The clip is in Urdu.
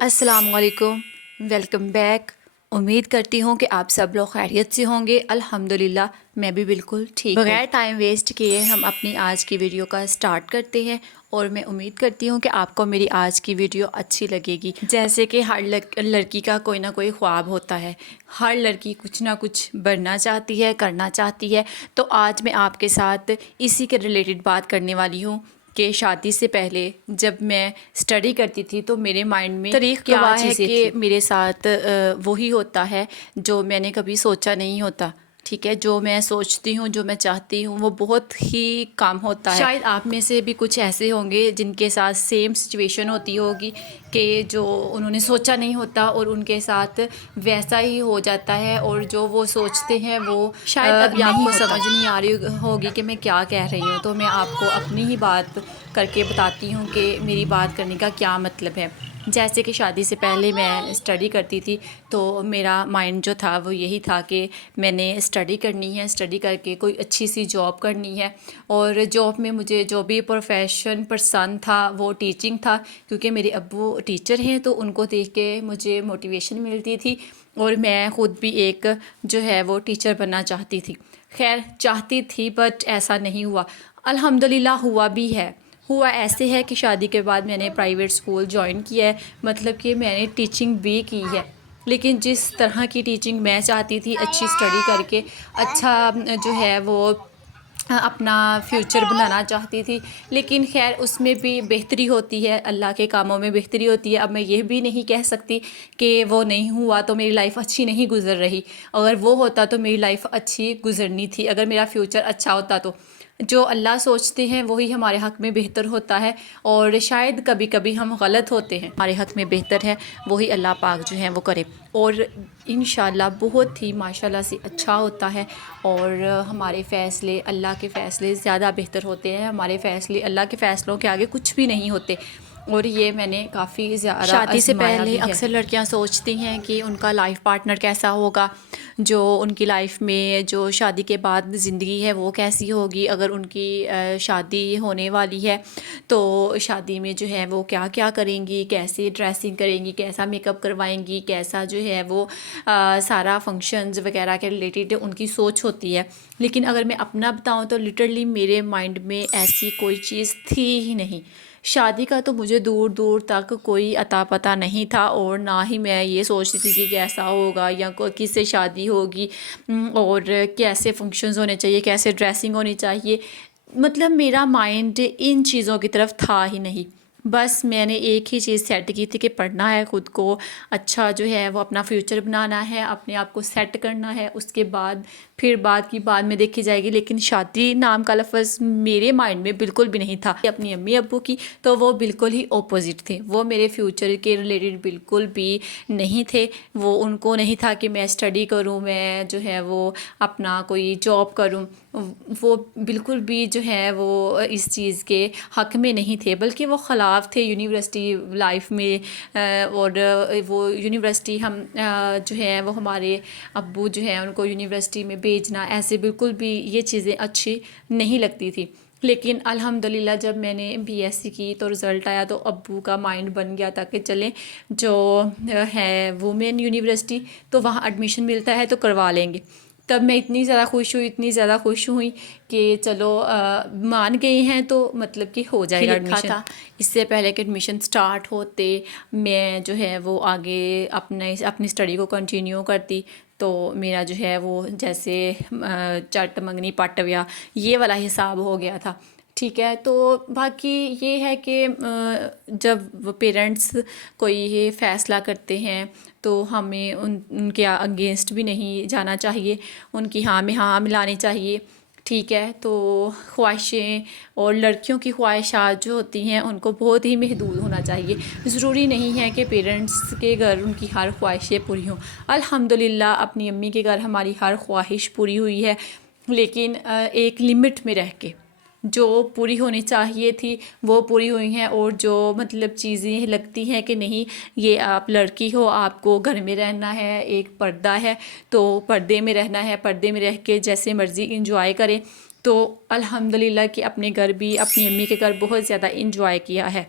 السلام علیکم، ویلکم بیک۔ امید کرتی ہوں کہ آپ سب لوگ خیریت سے ہوں گے۔ الحمدللہ میں بھی بالکل ٹھیک ہوں۔ بغیر ٹائم ویسٹ کیے ہم اپنی آج کی ویڈیو کا سٹارٹ کرتے ہیں، اور میں امید کرتی ہوں کہ آپ کو میری آج کی ویڈیو اچھی لگے گی۔ جیسے کہ ہر لڑکی کا کوئی نہ کوئی خواب ہوتا ہے، ہر لڑکی کچھ نہ کچھ بننا چاہتی ہے، کرنا چاہتی ہے۔ تو آج میں آپ کے ساتھ اسی کے ریلیٹڈ بات کرنے والی ہوں کہ شادی سے پہلے جب میں اسٹڈی کرتی تھی تو میرے مائنڈ میں تاریخ گواہ ہے کہ میرے ساتھ وہی ہوتا ہے جو میں نے کبھی سوچا نہیں ہوتا، ٹھیک ہے۔ جو میں سوچتی ہوں، جو میں چاہتی ہوں، وہ بہت ہی کم ہوتا ہے۔ شاید آپ میں سے بھی کچھ ایسے ہوں گے جن کے ساتھ سیم سچویشن ہوتی ہوگی کہ جو انہوں نے سوچا نہیں ہوتا اور ان کے ساتھ ویسا ہی ہو جاتا ہے، اور جو وہ سوچتے ہیں وہ شاید ابھی آپ کو سمجھ نہیں آ رہی ہوگی کہ میں کیا کہہ رہی ہوں۔ تو میں آپ کو اپنی ہی بات کر کے بتاتی ہوں کہ میری بات کرنے کا کیا مطلب ہے۔ جیسے کہ شادی سے پہلے میں اسٹڈی کرتی تھی تو میرا مائنڈ جو تھا وہ یہی تھا کہ میں نے اسٹڈی کرنی ہے، اسٹڈی کر کے کوئی اچھی سی جاب کرنی ہے، اور جاب میں مجھے جو بھی پروفیشن پسند تھا وہ ٹیچنگ تھا، کیونکہ میرے ابو ٹیچر ہیں تو ان کو دیکھ کے مجھے موٹیویشن ملتی تھی، اور میں خود بھی ایک جو ہے وہ ٹیچر بننا چاہتی تھی۔ خیر چاہتی تھی بٹ ایسا نہیں ہوا، الحمدللہ ہوا بھی ہے۔ ہوا ایسے ہے کہ شادی کے بعد میں نے پرائیویٹ اسکول جوائن کیا ہے، مطلب کہ میں نے ٹیچنگ بھی کی ہے، لیکن جس طرح کی ٹیچنگ میں چاہتی تھی، اچھی اسٹڈی کر کے اچھا جو ہے وہ اپنا فیوچر بنانا چاہتی تھی، لیکن خیر اس میں بھی بہتری ہوتی ہے، اللہ کے کاموں میں بہتری ہوتی ہے۔ اب میں یہ بھی نہیں کہہ سکتی کہ وہ نہیں ہوا تو میری لائف اچھی نہیں گزر رہی، اگر وہ ہوتا تو میری لائف اچھی گزرنی تھی، اگر میرا فیوچر اچھا ہوتا تو۔ جو اللہ سوچتے ہیں وہی ہمارے حق میں بہتر ہوتا ہے، اور شاید کبھی کبھی ہم غلط ہوتے ہیں، ہمارے حق میں بہتر ہے وہی اللہ پاک جو ہے وہ کرے، اور انشاءاللہ بہت ہی ماشاءاللہ سے اچھا ہوتا ہے۔ اور ہمارے فیصلے اللہ کے فیصلے زیادہ بہتر ہوتے ہیں، ہمارے فیصلے اللہ کے فیصلوں کے آگے کچھ بھی نہیں ہوتے، اور یہ میں نے کافی زیادہ شادی سے پہلے اکثر لڑکیاں سوچتی ہیں کہ ان کا لائف پارٹنر کیسا ہوگا، جو ان کی لائف میں جو شادی کے بعد زندگی ہے وہ کیسی ہوگی، اگر ان کی شادی ہونے والی ہے تو شادی میں جو ہے وہ کیا کیا کریں گی، کیسے ڈریسنگ کریں گی، کیسا میک اپ کروائیں گی، کیسا جو ہے وہ سارا فنکشنز وغیرہ کے ریلیٹڈ ان کی سوچ ہوتی ہے۔ لیکن اگر میں اپنا بتاؤں تو لٹرلی میرے مائنڈ میں ایسی کوئی چیز تھی ہی نہیں۔ شادی کا تو مجھے دور دور تک کوئی اتا پتہ نہیں تھا، اور نہ ہی میں یہ سوچتی تھی کہ کیسا ہوگا یا کس سے شادی ہوگی، اور کیسے فنکشنز ہونے چاہیے، کیسے ڈریسنگ ہونی چاہیے، مطلب میرا مائنڈ ان چیزوں کی طرف تھا ہی نہیں۔ بس میں نے ایک ہی چیز سیٹ کی تھی کہ پڑھنا ہے، خود کو اچھا جو ہے وہ اپنا فیوچر بنانا ہے، اپنے آپ کو سیٹ کرنا ہے، اس کے بعد پھر بعد کی بعد میں دیکھی جائے گی۔ لیکن شادی نام کا لفظ میرے مائنڈ میں بالکل بھی نہیں تھا۔ اپنی امی ابو کی تو وہ بالکل ہی اپوزٹ تھے، وہ میرے فیوچر کے ریلیٹڈ بالکل بھی نہیں تھے۔ وہ ان کو نہیں تھا کہ میں اسٹڈی کروں، میں جو ہے وہ اپنا کوئی جاب کروں، وہ بالکل بھی جو ہے وہ اس چیز کے حق میں نہیں تھے، بلکہ وہ خلاف تھے یونیورسٹی لائف میں، اور وہ یونیورسٹی ہم جو ہے وہ ہمارے ابو جو ہیں ان کو یونیورسٹی میں بھیجنا، ایسے بالکل بھی یہ چیزیں اچھی نہیں لگتی تھی۔ لیکن الحمدللہ جب میں نے بی ایس سی کی تو رزلٹ آیا تو ابو کا مائنڈ بن گیا تھا کہ چلیں جو ہے وومین یونیورسٹی تو وہاں ایڈمیشن ملتا ہے تو کروا لیں گے۔ تب میں اتنی زیادہ خوش ہوئی، اتنی زیادہ خوش ہوئی کہ چلو مان گئے ہیں تو مطلب کہ ہو جائے گا ایڈمیشن۔ تھا اس سے پہلے کہ ایڈمیشن سٹارٹ ہوتے میں جو ہے وہ آگے اپنی اسٹڈی کو کنٹینیو کرتی، تو میرا جو ہے وہ جیسے چٹ منگنی پٹ ویا یہ والا حساب ہو گیا تھا، ٹھیک ہے۔ تو باقی یہ ہے کہ جب پیرنٹس کوئی یہ فیصلہ کرتے ہیں تو ہمیں ان کے اگینسٹ بھی نہیں جانا چاہیے، ان کی ہاں میں ہاں ملانی چاہیے، ٹھیک ہے۔ تو خواہشیں اور لڑکیوں کی خواہشات جو ہوتی ہیں ان کو بہت ہی محدود ہونا چاہیے، ضروری نہیں ہے کہ پیرنٹس کے گھر ان کی ہر خواہشیں پوری ہوں۔ الحمدللہ اپنی امی کے گھر ہماری ہر خواہش پوری ہوئی ہے، لیکن ایک لمٹ میں رہ کے، جو پوری ہونی چاہیے تھی وہ پوری ہوئی ہیں، اور جو مطلب چیزیں لگتی ہیں کہ نہیں یہ آپ لڑکی ہو، آپ کو گھر میں رہنا ہے، ایک پردہ ہے تو پردے میں رہنا ہے، پردے میں رہ کے جیسے مرضی انجوائے کریں، تو الحمدللہ کہ اپنے گھر بھی اپنی امی کے گھر بہت زیادہ انجوائے کیا ہے۔